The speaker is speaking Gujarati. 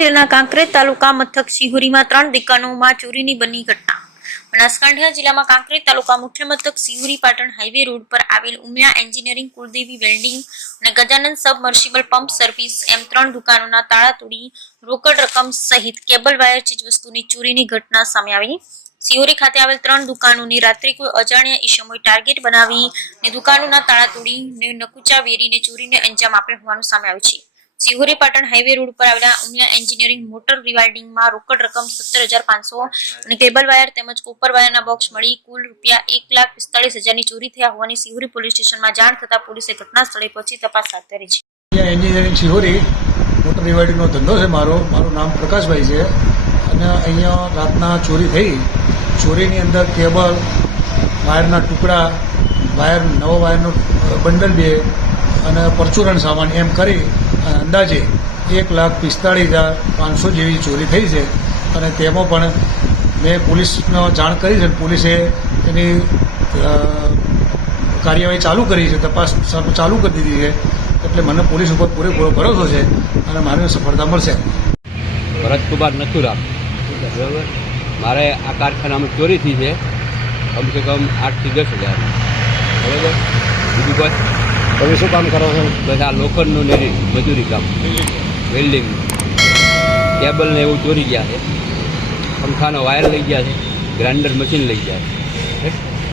જિલ્લાના કાંકરેજ તાલુકા મથક સિહુરીમાં ત્રણ દુકાનોમાં ચોરીની બની ઘટના. બનાસકાંઠા જિલ્લામાં કાંકરેજ તાલુકા મુખ્ય મથક સિહુરી પાટણ હાઈવે રોડ પર આવેલ ઉમિયા એન્જિનિયરિંગ કુલદેવી વેલ્ડિંગ અને ગજાનંદ સબમર્સિબલ પંપ સર્વિસ એમ ત્રણ દુકાનોના તાળા તોડી રોકડ રકમ સહિત કેબલ વાયર ચીજ વસ્તુની ચોરીની ઘટના સામે આવી. સિહોરી ખાતે આવેલ ત્રણ દુકાનોની રાત્રે કોઈ અજાણ્યા ઈસમોએ ટાર્ગેટ બનાવી ને દુકાનોના તાળા તોડી ને નકુચા વેરીને ચોરીને અંજામ આપ્યો હોવાનું સામે આવ્યું છે. સિહોરી પાટણ હાઈવે રોડ પર આવેલા ઉમિયા એન્જિનિયરિંગ મોટર રિવાઇડિંગમાં રોકડ રકમ સત્તર હજાર પાંચસો અને કેબલ વાયર તેમજ કોપર વાયરના બોક્સ મળી કુલ રૂપિયા એક લાખ પિસ્તાળીસ હજારની ચોરી થયા હોવાની સિહોરી પોલીસ સ્ટેશનમાં જાણ થતાં પોલીસે ઘટના સ્થળે પહોંચી તપાસ હાથ ધરી છે. એન્જિનિયરિંગ શિહોરી મોટર રિવાઇડિંગનો ધંધો છે મારો. મારું નામ પ્રકાશભાઈ છે. અને અહીંયા રાતના ચોરી થઈ. ચોરીની અંદર કેબલ વાયરના ટુકડા વાયર નવો વાયરનો બંડલ બે અને પરચુરણ સામાન એમ કરી અંદાજે એક લાખ પિસ્તાળીસ હજાર પાંચસો જેવી ચોરી થઈ છે. અને તેમાં પણ મેં પોલીસનો જાણ કરી છે પોલીસે એની કાર્યવાહી ચાલુ કરી છે, તપાસ ચાલુ કરી દીધી છે. એટલે મને પોલીસ ઉપર પૂરેપૂરો ભરોસો છે અને મારે સફળતા મળશે. ભરતકુમાર નથુરામ. બરાબર? મારે આ કારખાનામાં ચોરી થઈ છે. કમસે કમ આઠથી દસ હજાર. બરાબર? બીજું બસ તમે શું કામ કરો છો? બસ આ લોખંડનું ને મજૂરી કામ. વેલ્ડિંગ કેબલ ને એવું ચોરી ગયા છે. પંખાનો વાયર લઈ ગયા છે. ગ્રાઇન્ડર મશીન લઈ ગયા છે.